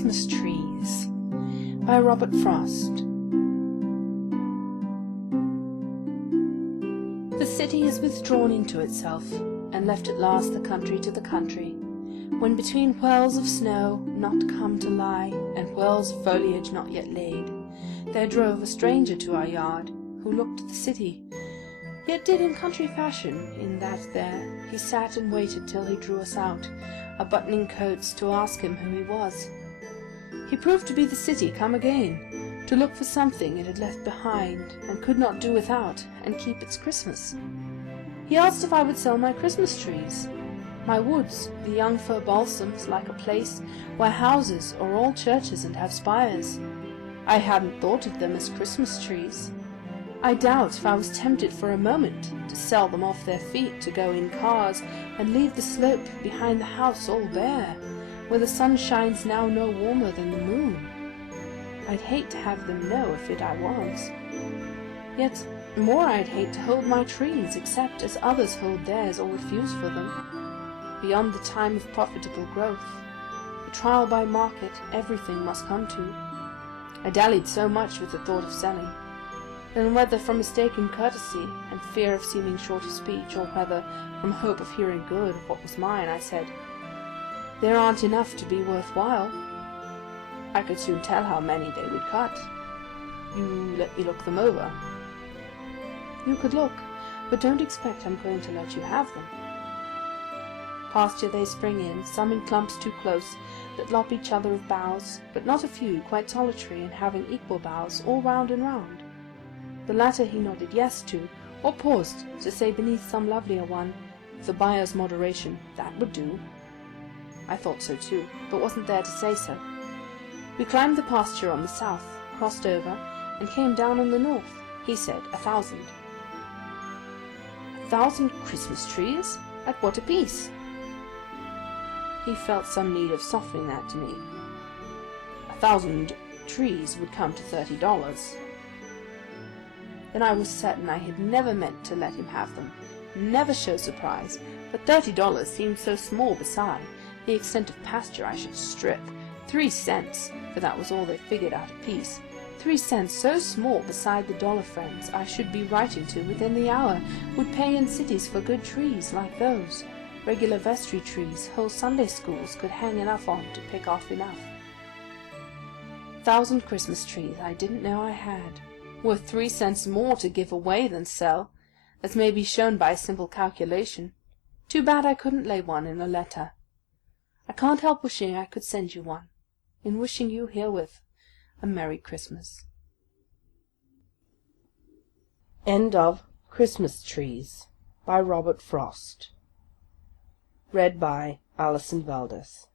Christmas Trees by Robert Frost. The city has withdrawn into itself, and left at last the country to the country, when between whirls of snow not come to lie, and whirls of foliage not yet laid, there drove a stranger to our yard, who looked at the city, yet did in country fashion, in that there he sat and waited till he drew us out, a buttoning coats, to ask him who he was. He proved to be the city come again, to look for something it had left behind, and could not do without, and keep its Christmas. He asked if I would sell my Christmas trees. My woods, the young fir balsams, like a place where houses are all churches and have spires. I hadn't thought of them as Christmas trees. I doubt if I was tempted for a moment to sell them off their feet, to go in cars and leave the slope behind the house all bare, where the sun shines now no warmer than the moon. I'd hate to have them know if it I was. Yet more I'd hate to hold my trees, except as others hold theirs or refuse for them. Beyond the time of profitable growth, the trial by market, everything must come to. I dallied so much with the thought of selling. Then whether from mistaken courtesy and fear of seeming short of speech, or whether from hope of hearing good of what was mine, I said, "There aren't enough to be worth while." I could soon tell how many they would cut. You let me look them over. You could look, but don't expect I'm going to let you have them. Pasture they spring in, some in clumps too close, that lop each other of boughs, but not a few quite solitary and having equal boughs all round and round. The latter he nodded yes to, or paused to say beneath some lovelier one, with the buyer's moderation, that would do. I thought so too, but wasn't there to say so. We climbed the pasture on the south, crossed over, and came down on the north. He said 1,000. 1,000 Christmas trees? At what apiece? He felt some need of softening that to me. 1,000 trees would come to $30. Then I was certain I had never meant to let him have them, never show surprise, but $30 seemed so small beside the extent of pasture I should strip. 3 cents, for that was all they figured out apiece. 3 cents, so small beside the dollar friends I should be writing to within the hour, would pay in cities for good trees like those. Regular vestry trees whole Sunday schools could hang enough on to pick off enough. 1,000 Christmas trees I didn't know I had, worth 3 cents more to give away than sell, as may be shown by a simple calculation. Too bad I couldn't lay one in a letter. I can't help wishing I could send you one, in wishing you herewith a Merry Christmas. End of Christmas Trees by Robert Frost. Read by Alison Valdez.